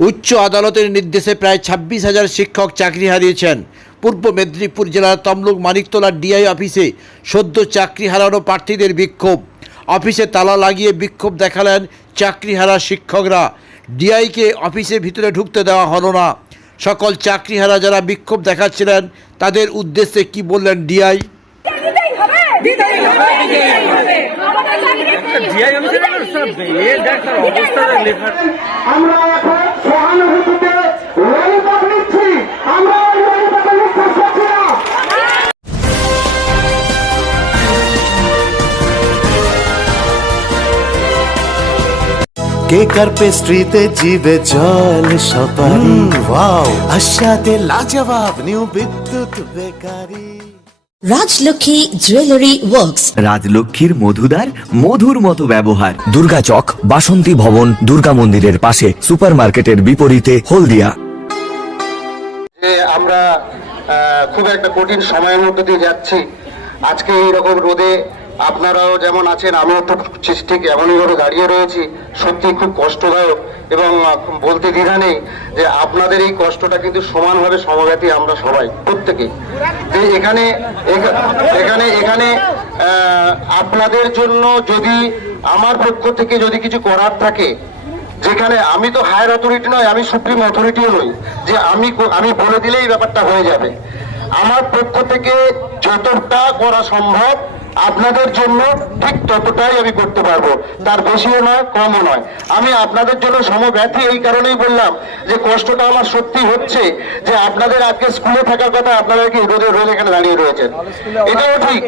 উচ্চ আদালতের নির্দেশে প্রায় ছাব্বিশ হাজার শিক্ষক চাকরি হারিয়েছেন। পূর্ব মেদিনীপুর জেলার তমলুক মানিকতলার ডিআই অফিসে সদ্য চাকরি হারানো প্রার্থীদের বিক্ষোভ। অফিসে তালা লাগিয়ে বিক্ষোভ দেখালেন চাকরি হারা শিক্ষকরা। ডিআইকে অফিসের ভিতরে ঢুকতে দেওয়া হলো না। সকল চাকরিহারা যারা বিক্ষোভ দেখাচ্ছিলেন, তাদের উদ্দেশ্যে কি বললেন ডিআই? আমরা এখন সহানুভূতিতে ললিপপ নিচ্ছি আমরা ওই ললিপপে বিশ্বাস করছি না। কেকার পেস্ট্রিতে জিবে জল সপারি ওয়াও। আশাতে লাজবাব new Bidyut bakery. Rajlakshmi jewellery works রাজলক্ষ্মীর মধুদার মধুর মতো ব্যবহার। দুর্গা চক বাসন্তী ভবন দুর্গা মন্দিরের পাশে সুপারমার্কেটের বিপরীতে হলদিয়া। যে আমরা আহ, খুব একটা কঠিন সময়ের মধ্যে দিয়ে যাচ্ছি। আজকে এইরকম রোদে আপনারাও যেমন আছেন, আমিও তো ঠিক এমনই ভাবে দাঁড়িয়ে রয়েছি। সত্যি খুব কষ্টদায়ক এবং বলতে দ্বিধা নেই যে আপনাদের এই কষ্টটা কিন্তু সমানভাবে সমব্যাপী আমরা সবাই, প্রত্যেকেই। এখানে এখানে এখানে আপনাদের জন্য যদি, আমার পক্ষ থেকে যদি কিছু করার থাকে, যেখানে আমি তো হায়ার অথরিটি নয় আমি সুপ্রিম অথরিটিও নই, যে আমি আমি বলে দিলেই ব্যাপারটা হয়ে যাবে। আমার পক্ষ থেকে যতটা করা সম্ভব আপনাদের জন্য ঠিক ততটাই আমি করতে পারব। তার বেশিও নয় কমও নয়। আমি আপনাদের জন্য সমব্যথী এই কারণেই বললাম যে কষ্টটা আমার সত্যি হচ্ছে যে আপনাদের আজকে স্কুলে থাকার কথা আপনারা কি রোদে রোদ এখানে দাঁড়িয়ে রয়েছেন। এটাও ঠিক।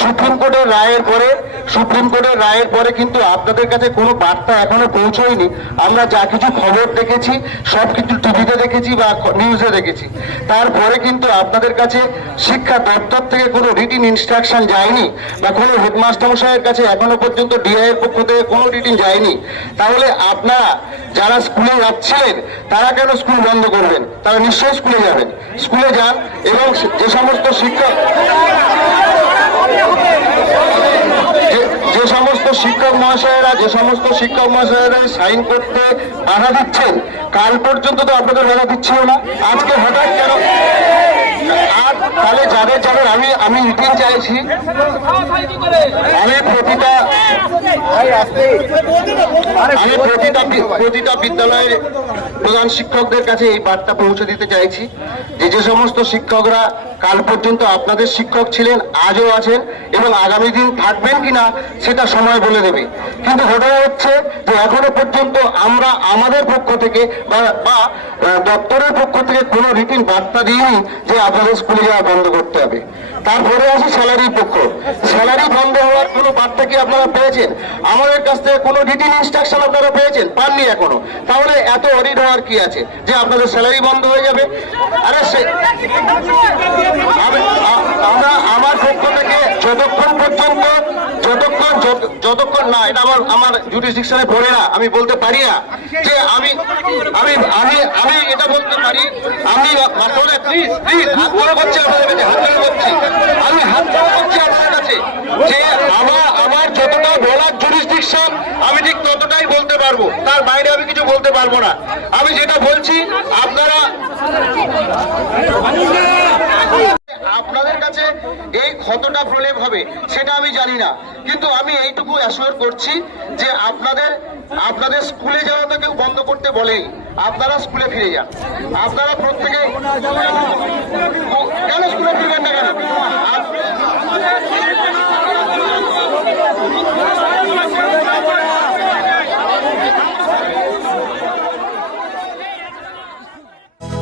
সুপ্রিম কোর্টের রায়ের পরে সুপ্রিম কোর্টের রায়ের পরে কিন্তু আপনাদের কাছে কোনো বার্তা এখনও পৌঁছয়নি। আমরা যা কিছু খবর দেখেছি সব কিছু টিভিতে দেখেছি বা নিউজে দেখেছি। তারপরে কিন্তু আপনাদের কাছে শিক্ষা দপ্তর থেকে কোনো রিটিন ইনস্ট্রাকশন যায়নি। কোনো হেডমাস্টার মশাইয়ের কাছে এখনও পর্যন্ত ডিআই এর পক্ষ থেকে কোনো রিটিন যায়নি। তাহলে আপনারা যারা স্কুলে যাচ্ছিলেন, তারা কেন স্কুল বন্ধ করবেন? তারা নিশ্চয়ই স্কুলে যাবেন। স্কুলে যান এবং যে সমস্ত শিক্ষক যে সমস্ত শিক্ষক মহাশয়েরা, যে সমস্ত শিক্ষক মহাশয়েরা সাইন করতে বাধা দিচ্ছেন, কাল পর্যন্ত তো আপনাদের বাধা দিচ্ছিল না। আজকে হঠাৎ কেন তাহলে যাদের যাদের আমি আমি মিটিং চাইছি, আমি প্রতিটা আমি প্রতিটা প্রতিটা বিদ্যালয়ের প্রধান শিক্ষকদের কাছে এই বার্তা পৌঁছে দিতে চাইছি যে যে সমস্ত শিক্ষকরা কাল পর্যন্ত আপনাদের শিক্ষক ছিলেন, আজও আছেন এবং আগামী দিন থাকবেন কিনা সেটা সময় বলে দেবে। কিন্তু ঘটনা হচ্ছে যে এখনও পর্যন্ত আমরা আমাদের পক্ষ থেকে বা দপ্তরের পক্ষ থেকে কোনো রিটিন বার্তা দিইনি যে আপনাদের স্কুলে যাওয়া বন্ধ করতে হবে। তারপরে আসি স্যালারির পক্ষ। স্যালারি বন্ধ হওয়ার কোনো বার্তা কি আপনারা পেয়েছেন? আমাদের কাছ থেকে কোনো রিটিন ইনস্ট্রাকশন আপনারা পেয়েছেন? পাননি এখনও। তাহলে এত অডিট হওয়ার কি আছে? যে আপনাদের স্যালারি বন্ধ হয়ে যাবে? আরে সে আমরা আমার পক্ষ থেকে যতক্ষণ পর্যন্ত যতক্ষণ যত- যতক্ষণ না, এটা আমার আমার জুডিসডিকশনে পড়ে না, আমি বলতে পারি না। যে আমি আমি আমি আমি এটা বলতে পারি। আমি প্লিজ প্লিজ হাত করছি আপনাদের হাত করছি। আমি হাত কাছে যে আমার আমার যতটা বলার জুডিসডিকশন আমি ঠিক ততটাই বলতে পারব। তার বাইরে আমি কিছু বলতে পারব না। আমি যেটা বলছি, আপনারা আপনাদের কাছে এই ক্ষতটা প্রলেপ হবে, সেটা আমি জানি না। কিন্তু আমি এইটুকু অ্যাসিওর করছি যে আপনাদের আপনাদের স্কুলে যাওয়া তো কেউ বন্ধ করতে বলেনি। আপনারা স্কুলে ফিরে যান। আপনারা প্রত্যেকে কেন স্কুলে ফিরবেন না কেন?